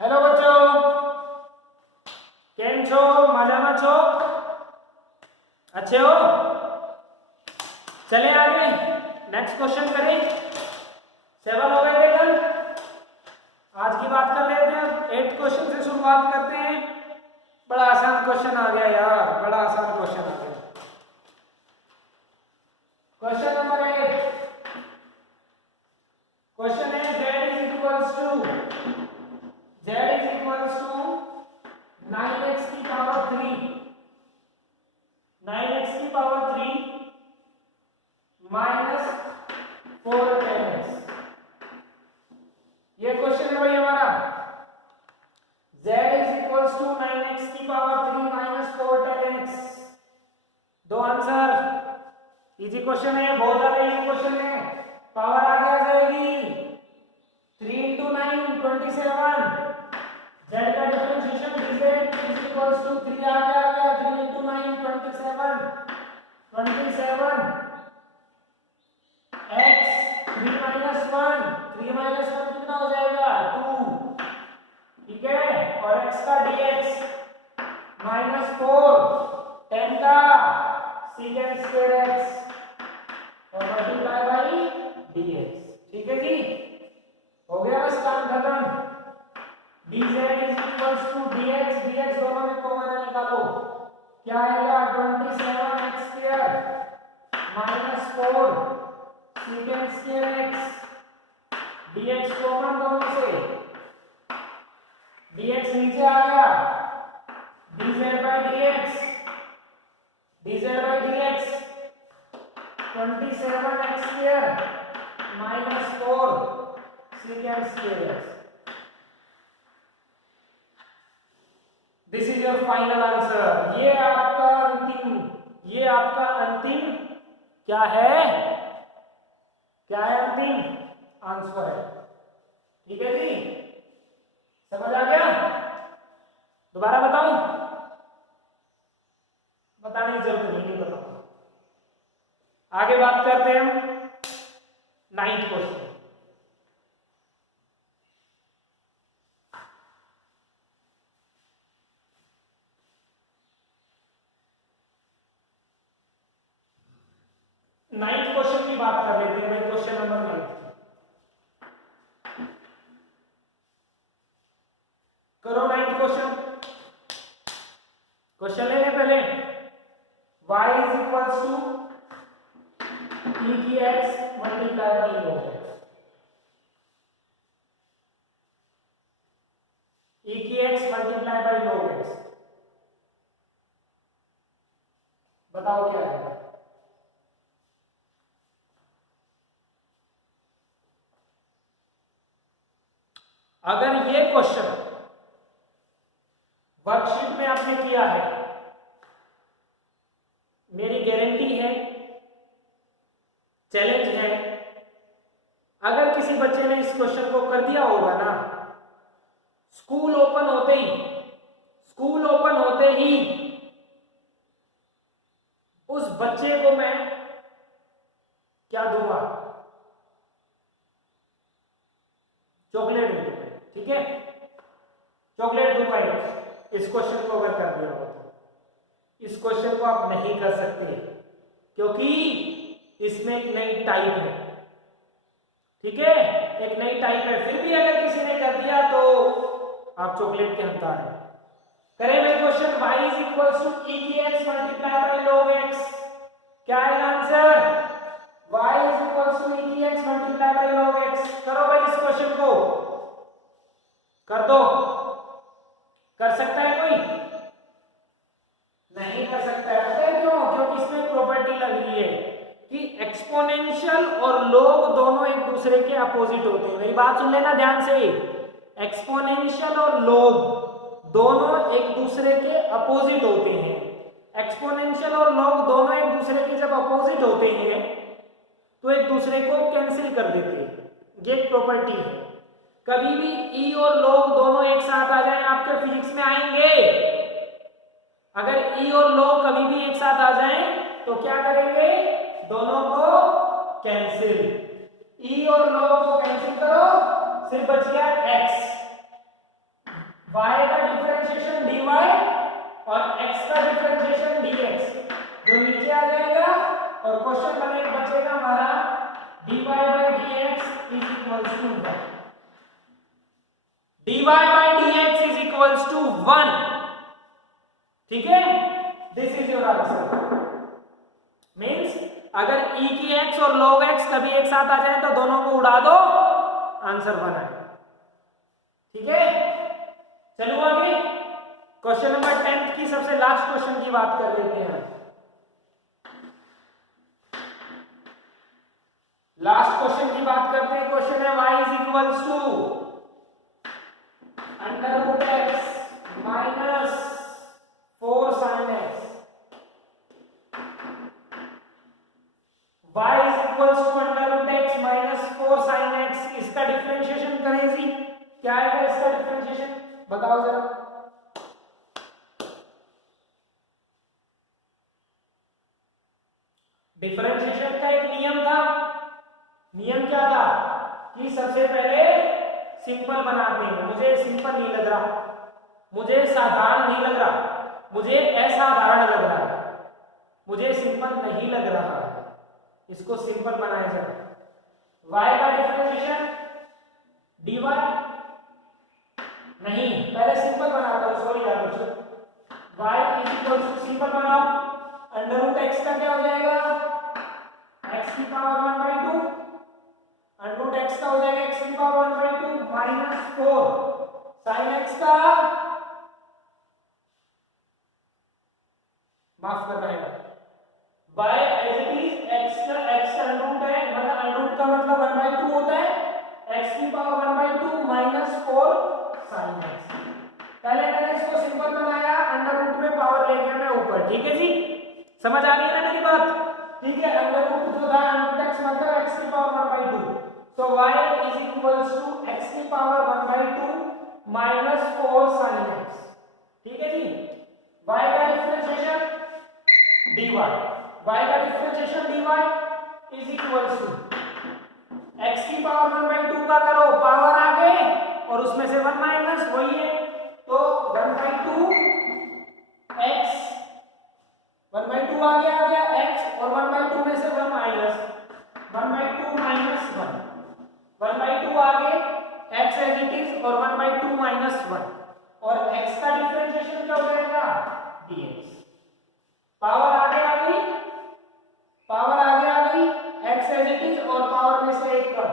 Hello बच्चों, કેમ છો? મજામાં છો? अच्छे हो? चले आगे, नेक्स्ट क्वेश्चन करें। 7 हो गए थे कल, आज की बात कर लेते हैं। 8th क्वेश्चन से शुरुआत करते हैं। बड़ा आसान क्वेश्चन आ गया यार, बड़ा आसान क्वेश्चन आ गया। क्वेश्चन नंबर 8, क्वेश्चन है z is equals to 9x की पावर 3 माइनस 4 10x। ये क्वेश्चन है भाई हमारा। z is equals to 9x की पावर 3 माइनस 4 10x। दो आंसर, इजी क्वेश्चन है, बहुत ज्यादा इजी क्वेश्चन है। पावर आगे आ जाएगी 3 into 9 27। z का differentiation dz is equals to 3 आगे आ गया, 3 into 9 27 x 3 minus 1 कितना हो जाएगा 2, ठीक है। और x का dx माइनस 4 10 का secant square x और मल्टीप्लाई बाई dx, ठीक है जी। हो गया बस काम खत्म। dz is equals to dx दोनों में कॉमन निकालो, क्या आएगा 27x square minus 4 secant square x। dx common दोनों से, dx नीचे आ गया, dz by dx 27x square minus 4 secant square x। This is your final answer. ये आपका अंतिम क्या है, अंतिम आंसर है, ठीक है जी। समझ आ गया? दोबारा बताऊं? बताने की जरूरत नहीं बताऊं। आगे बात करते हैं हम 9th क्वेश्चन। नाइन्थ क्वेश्चन की बात कर लेते हैं भाई। क्वेश्चन नंबर 9 करो। 9th क्वेश्चन लेने पहले y is equals to e की x multiply by log x। e की x multiply by log x, बताओ क्या है। अगर ये क्वेश्चन वर्कशीट में आपने किया है, मेरी गारंटी है, चैलेंज है, अगर किसी बच्चे ने इस क्वेश्चन को कर दिया होगा ना, स्कूल ओपन होते ही उस बच्चे को मैं क्या दूंगा, चॉकलेट दूंगा, ठीक है। चॉकलेट दूंगा इस क्वेश्चन को अगर कर दिया हो तो। इस क्वेश्चन को आप नहीं कर सकते क्योंकि इसमें एक नई टाइप है, ठीक है, एक नई टाइप है। फिर भी अगर किसी ने कर दिया तो आप चॉकलेट के हकदार हैं। करें भाई question y is equals to e की x multiply by log x। क्या है answer? y is equals to e की x multiply by log x। करो भाई इस क्वेश्चन को, कर दो। कर सकता है कोई? नहीं कर सकता है। पता है क्यों? क्योंकि इसमें प्रॉपर्टी लगी है कि एक्सपोनेंशियल और log दोनों एक दूसरे के अपोजिट होते हैं। मेरी बात सुन लेना ध्यान से। एक्सपोनेंशियल और log दोनों एक दूसरे के अपोजिट होते हैं। एक्सपोनेंशियल और log दोनों एक दूसरे के जब अपोजिट होते हैं तो एक दूसरे को कैंसिल कर देते हैं। ये एक प्रॉपर्टी है। कभी भी e और log दोनों एक साथ आ जाएं, आपके फिजिक्स में आएंगे। अगर e और log कभी भी एक साथ आ जाएं तो क्या करेंगे? दोनों को कैंसिल। e और log को कैंसिल करो, सिर्फ बच गया x। y का डिफरेंशिएशन dy और x का डिफरेंशिएशन dx जो नीचे आ जाएगा और क्वेश्चन बचेगा हमारा dy by dx is equals to 1. dy by dx is equals to 1. ठीक है, this is your answer. Means अगर e की x और log x कभी एक साथ आ जाए तो दोनों को उड़ा दो, आंसर बना है. ठीक है, चलो आगे क्वेश्चन नंबर 10 की सबसे लास्ट क्वेश्चन की बात कर लेते हैं. लास्ट क्वेश्चन की बात करते हैं. क्वेश्चन है y is equals to under root x minus 4 sin x. y is equals to under root x minus 4 sin x. इसका डिफरेंशिएशन करें जी, क्या आएगा इसका डिफरेंशिएशन बताओ जरा. डिफरेंशिएशन का एक नियम था. नियम क्या था कि सबसे पहले सिंपल बनाते हैं. मुझे सिंपल नहीं लग रहा, मुझे साधारण नहीं लग रहा, मुझे असाधारण लग रहा है, मुझे सिंपल नहीं लग रहा है, इसको सिंपल बनाया जाए. y का डिफरेंशिएशन dy नहीं, पहले सिंपल बनाता हूं. सॉरी यार बच्चों, y is equal to simple बनाओ. अंडर रूट x का क्या हो जाएगा, x की पावर 1/2. अंडर रूट x का हो जाएगा x की पावर 1/2 माइनस 4 sin x का, माफ करना है by as it is x का अंडर रूट है, मतलब अंडर रूट का मतलब 1/2 होता है. x की पावर 1/2 माइनस 4 sin x. पहले मैंने इसको सिंपल बनाया, अंडर रूट में पावर ले गया मैं ऊपर. ठीक है जी, समझ आ रही है ना मेरी बात. ठीक है, अंडर रूट जो था अंडर रूट x मतलब x की पावर 1/2. तो y is equals to x की पावर 1/2 माइनस 4 sin x. ठीक है जी, y का डिफरेंशिएशन dy, y का differentiation dy is equals to x की पावर 1/2 का करो, पावर आ गए और उसमें से 1 माइनस वही है, तो 1/2 x 1/2 आ गया x और 1/2 में से 1 माइनस 1/2 माइनस 1 1/2 आ गए x एज इट इज और 1/2 माइनस 1 और x का डिफरेंशिएशन क्या हो जाएगा dx. पावर आगे आ गई, पावर आगे आ गई, x एज इट इज और पावर में से एक कम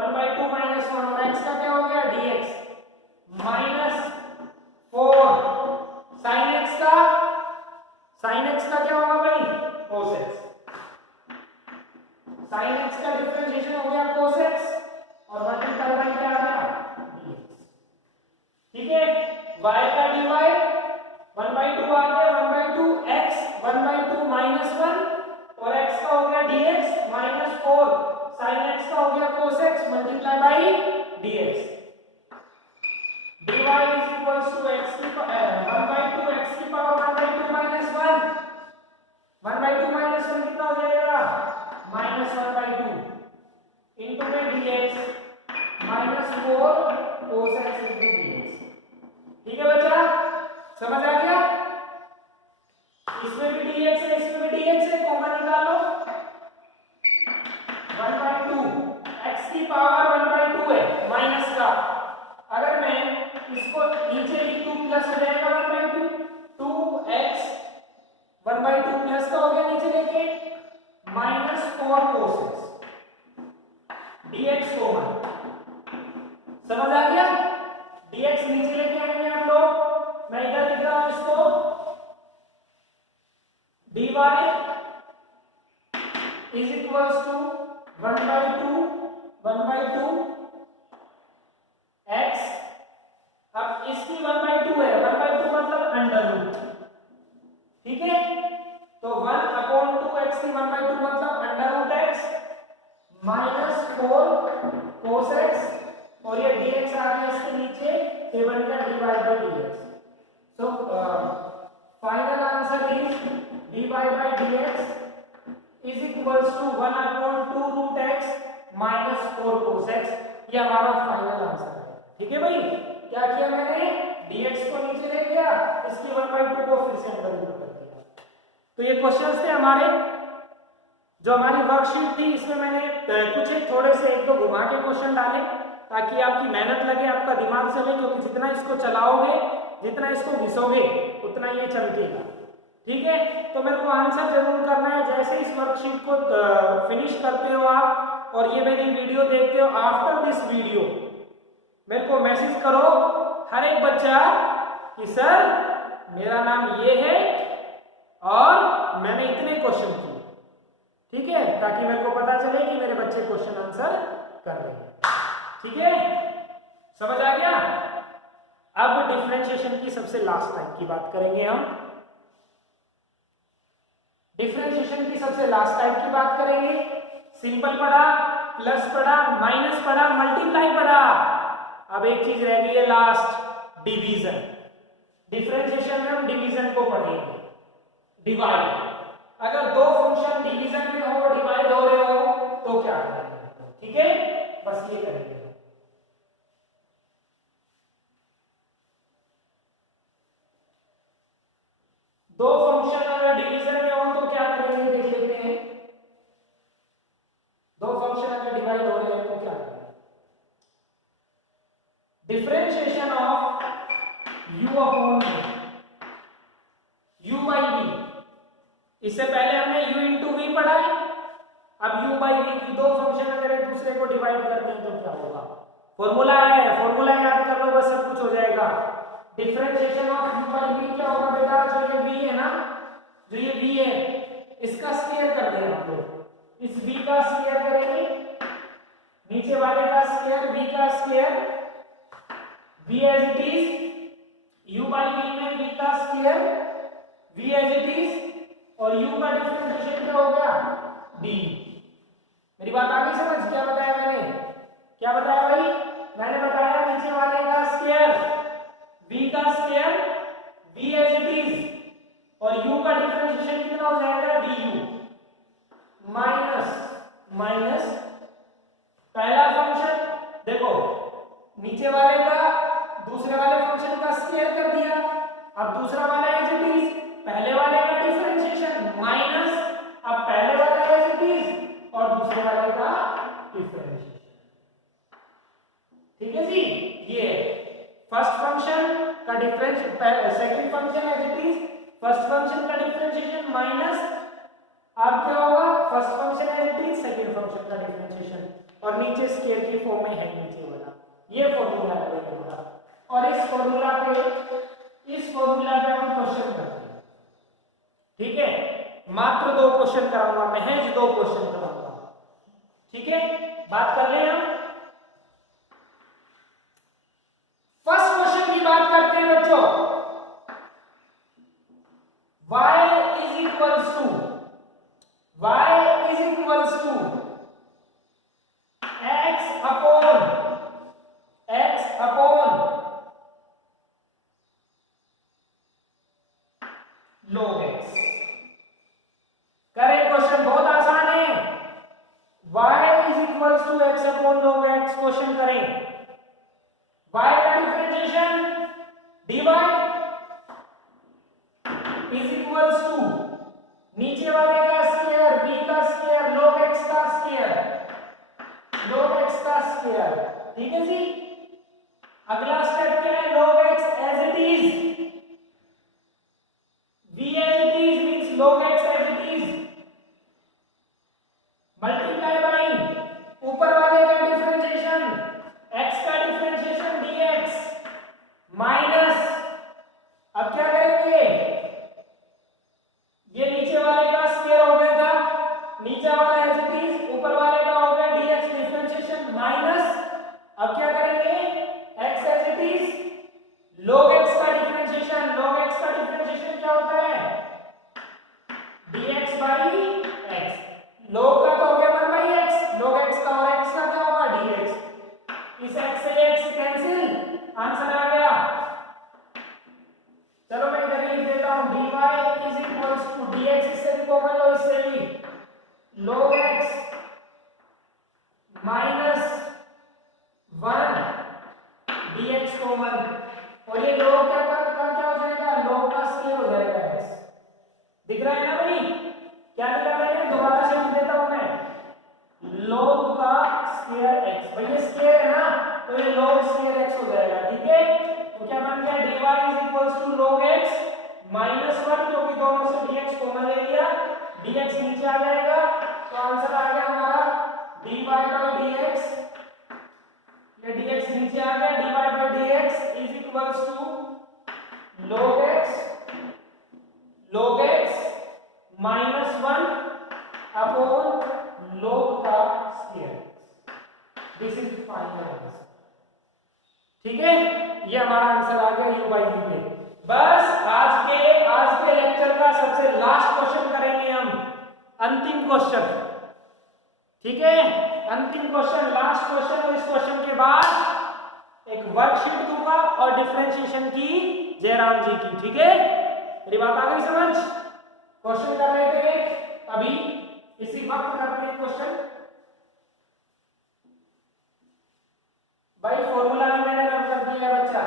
1/2 माइनस 1 और x का क्या हो गया dx माइनस 4 sin x का. sin x का क्या होगा भाई cos x. sin x का डिफरेंशिएशन हो गया cos x और मल्टीप्लाई बाय क्या आ गया dx. ठीक है, y का dy 1/2 आ गया 1/2 x 1/2 माइनस 1 और x का हो गया dx माइनस 4 sin x का हो गया cos x multiply by dx. dy is equals to x की 1/2 x की पावर 1/2 माइनस 1 1/2 माइनस 1 कितना हो जाएगा माइनस 1/2 इनटू में dx minus 4 cos x into dx. ठीक है बच्चा, समझ आ गया. इसमें भी dx है, इसमें भी dx है, कॉमन निकालो. 1/2 x की पावर 1/2 है माइनस का, अगर मैं इसको नीचे लिख दूं प्लस हो जाएगा 1/2 2x 1/2 प्लस का हो गया नीचे लेके minus 4 cos x dx common. समझ आ गया, dx नीचे लेके आएंगे हम लोग. मैं इधर लिख रहा हूं इसको dy is equals to 1/2 x. अब इसकी 1/2 है, 1/2 मतलब अंडर रूट. ठीक है, तो 1/2 x की 1/2 मतलब under root x minus 4 cos x और ये dx आ गया इसके नीचे, ये बन गया dy by dx. So final answer is dy by dx is equals to 1/2 root x minus 4 cos x. ये हमारा फाइनल आंसर है. ठीक है भाई, क्या किया मैंने, dx को नीचे ले गया, इसकी 1/2 को फिर से अंदर कर दिया। तो ये क्वेश्चंस थे हमारे, जो हमारी वर्कशीट थी, इसमें मैंने कुछ थोड़े से एक दो घुमा के क्वेश्चन डाले ताकि आपकी मेहनत लगे, आपका दिमाग चले, क्योंकि जितना इसको चलाओगे, जितना इसको घिसोगे, उतना ये चमकेगा। ठीक है, तो मेरे को आंसर जरूर करना है जैसे इस वर्कशीट को फिनिश करते हो आप और ये मेरी वीडियो देखते हो। आफ्टर दिस वीडियो मेरे को मैसेज करो हर एक बच्चा कि सर मेरा नाम ये है और मैंने इतने क्वेश्चन किए। ठीक है, ताकि मेरे को पता चले कि मेरे बच्चे क्वेश्चन आंसर कर रहे हैं। ठीक है, समझ आ गया। अब डिफरेंशिएशन की सबसे लास्ट टाइप की बात करेंगे हम। डिफरेंशिएशन की सबसे लास्ट टाइप की बात करेंगे। सिंपल पढ़ा, प्लस पढ़ा, माइनस पढ़ा, मल्टीप्लाई पढ़ा, अब एक चीज रह गई है लास्ट, डिवीजन। डिफरेंशिएशन में हम डिवीजन को पढ़ेंगे, डिवाइड। अगर दो फंक्शन डिवीजन में हो, डिवाइड हो रहे हो, तो क्या करेंगे। ठीक है, बस ये करेंगे। दो फंक्शन अगर डिवीजन में हो तो क्या करेंगे, देख लेते हैं। दो फंक्शन अगर डिवाइड हो रहे हैं तो क्या करेंगे। Differentiation of u upon u by v। इससे पहले हमने u इंटू v पढ़ा है, अब u बाई v की दो फंक्शन अगर एक दूसरे को डिवाइड करते हैं तो क्या होगा। फॉर्मूला है, फॉर्मूला याद कर लो बस, सब कुछ हो जाएगा। Differentiation of u by v क्या होगा बेटा, जो ये v है ना, जो ये v है, इसका स्क्वायर कर देंगे हम लोग। इस v का स्क्वायर करेंगे, नीचे वाले का स्क्वायर, v का square, v as it is, u by v में v का square, v as it is, और u का डिफरेंशिएशन क्या हो गया, d। मेरी बात आ गई समझ। क्या बताया मैंने, क्या बताया भाई, मैंने बताया नीचे वाले का स्क्वायर, v का square, v as it is, और u का डिफरेंशिएशन कितना हो जाएगा, du, माइनस पहला फंक्शन, देखो नीचे वाले का दूसरे वाले फंक्शन का स्क्वायर कर दिया, अब दूसरा वाला एज इट इज, पहले वाले का डिफरेंशिएशन माइनस, अब पहले वाला एज इट इज और दूसरे वाले का डिफरेंशिएशन। ठीक है जी, ये फर्स्ट फंक्शन का differentiation, second function as it is, first function का डिफरेंशिएशन माइनस, अब क्या होगा, first function as it is, second function का डिफरेंशिएशन, और नीचे स्क्वायर की फॉर्म में है नीचे वाला। ये फॉर्मूला है बेटा, और इस फॉर्मूला पे हम क्वेश्चन करते हैं। ठीक है, मात्र दो क्वेश्चन कराऊंगा, महज दो क्वेश्चन कराऊंगा। ठीक है, बात कर ले हम। फर्स्ट क्वेश्चन की बात करते हैं बच्चों। y is equals to x upon log x। करें क्वेश्चन, बहुत आसान है। y is equals to x upon log x, question करें। y का differentiation dy is equals to नीचे वाले का स्क्वायर, v का स्क्वायर, log x का स्क्वायर, ठीक है जी। अगला स्टेप क्या है, log x as it is, v as it is means log x as it is, multiply by ऊपर वाले का डिफरेंशिएशन, x का डिफरेंशिएशन dx माइनस, अब क्या करेंगे, ये नीचे वाले का स्क्वायर हो गया था, नीचे वाला एज इट इज, ऊपर वाले का हो गया dx डिफरेंशिएशन माइनस, अब क्या करेंगे, x as it is, log x का डिफरेंशिएशन, क्या होता है, dx बाई x, log का तो हो गया 1/x, log x का, और x का क्या होगा, dx, इस x से x कैंसिल, आंसर आ गया। चलो मैं इधर लिख देता हूं, dy is equals to dx, इससे भी कॉमन लो, इससे भी log x minus 1 dx common, और ये log क्या हो जाएगा, log का स्क्वायर हो जाएगा x। दिख रहा है ना भाई, क्या लिखा मैंने, दोबारा से लिख देता हूं मैं, log का स्क्वायर x। भाई ये स्क्वायर है ना, तो ये log स्क्वायर x हो जाएगा, ठीक है। तो क्या बन गया, dy is equals to log x minus 1, क्योंकि दोनों से dx कॉमन ले लिया, dx नीचे आ जाएगा, तो आंसर आ गया हमारा dy बाय dx, ये dx नीचे आ गया, dy by dx is equals to log x minus 1 upon log का square. This is final answer, ठीक है। ये हमारा आंसर आ गया u बाई v पे। बस आज के लेक्चर का सबसे लास्ट क्वेश्चन करेंगे हम, अंतिम क्वेश्चन, ठीक है। अंतिम क्वेश्चन, लास्ट क्वेश्चन, और इस क्वेश्चन के बाद एक वर्कशीट दूंगा और डिफरेंशिएशन की जयराम जी की, ठीक है। मेरी बात आ गई समझ? क्वेश्चन कर रहे थे अभी, इसी वक्त करते हैं क्वेश्चन। भाई फॉर्मूला भी मैंने रब कर दिया है बच्चा,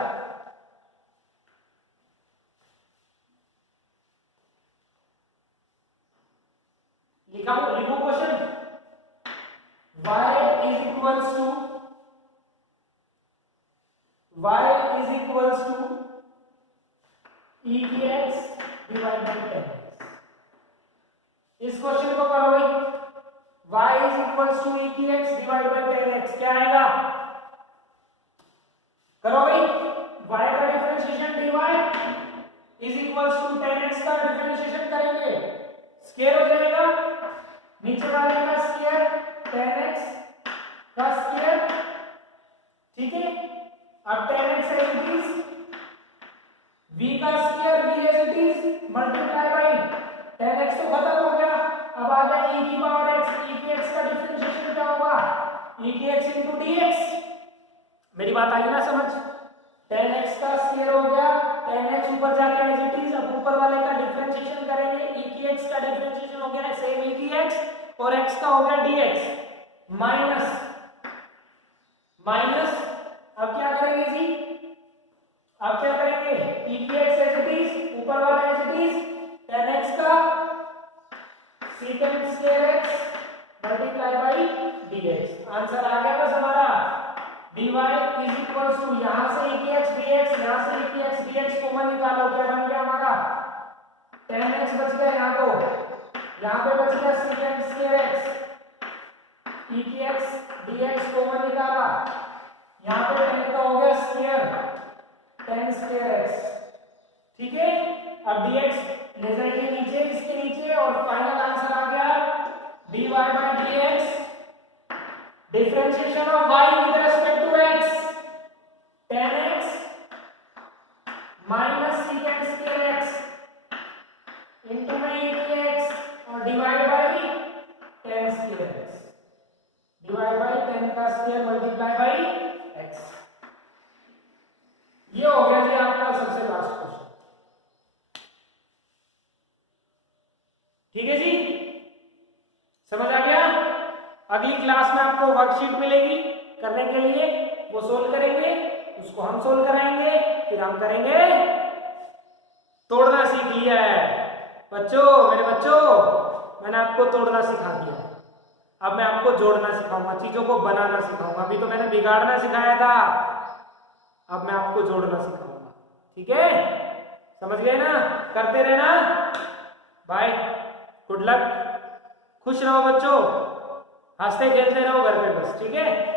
लिखो question. y is equals to e की x डिवाइड बाय 10x। इस क्वेश्चन को करो भाई, y is equals to e की x डिवाइड बाय 10x, क्या आएगा, करो भाई। y का differentiation dy is equals to 10x का डिफरेंशिएशन करेंगे, स्क्वायर हो जाएगा, नीचे वाले का स्क्वायर 10x का स्क्वायर, ठीक है। अब 10x as it is, v का square v as it is multiply by 10x, तो खत्म हो गया। अब आ गया e की पावर x, e की x का डिफरेंशिएशन क्या होगा, e की x इनटू dx। मेरी बात आई ना समझ, 10x का स्क्वायर हो गया, 10x ऊपर जाके एज इट इज, अब ऊपर वाले का डिफरेंशिएशन करेंगे, e की x का डिफरेंशिएशन हो गया सेम e की x, और x का हो गया dx माइनस, अब क्या करेंगे जी, अब क्या करेंगे, e की x एज इट इज, ऊपर वाला एज इट इज, 10x का secant square x multiply by dx। Answer आ गया बस हमारा, dy इज इक्वल्स टू, यहां से e की x dx, यहां से e की x dx कॉमन निकालो, क्या बन गया हमारा, 10x बच गया, यहां पे बच गया secant स्क्वायर x, e की x dx कॉमन निकाला, यहां पे 10 का हो गया स्क्वायर, 10 स्क्वायर x, ठीक है। अब dx ले जाइए नीचे, इसके नीचे, और फाइनल आंसर आ गया dy by dx, differentiation of y with respect to x, 10x minus secant square x into में e की x, और divide by 10 square x, divide by 10 का स्क्वायर मल्टीप्लाई बाय x। ये हो गया जी आपका सबसे लास्ट क्वेश्चन, ठीक है जी, समझ आ गया। अगली क्लास में आपको वर्कशीट मिलेगी करने के लिए, वो सोल्व करेंगे, उसको हम सोल्व कराएंगे, फिर हम करेंगे, तोड़ना सीख लिया है बच्चों, मेरे बच्चों, मैंने आपको तोड़ना सिखा दिया, अब मैं आपको जोड़ना सिखाऊंगा, चीजों को बनाना सिखाऊंगा। अभी तो मैंने बिगाड़ना सिखाया था, अब मैं आपको जोड़ना सिखाऊंगा, ठीक है, समझ गए ना, करते रहना। बाय, गुड लक, खुश रहो बच्चों, हंसते खेलते रहो घर पे बस, ठीक है।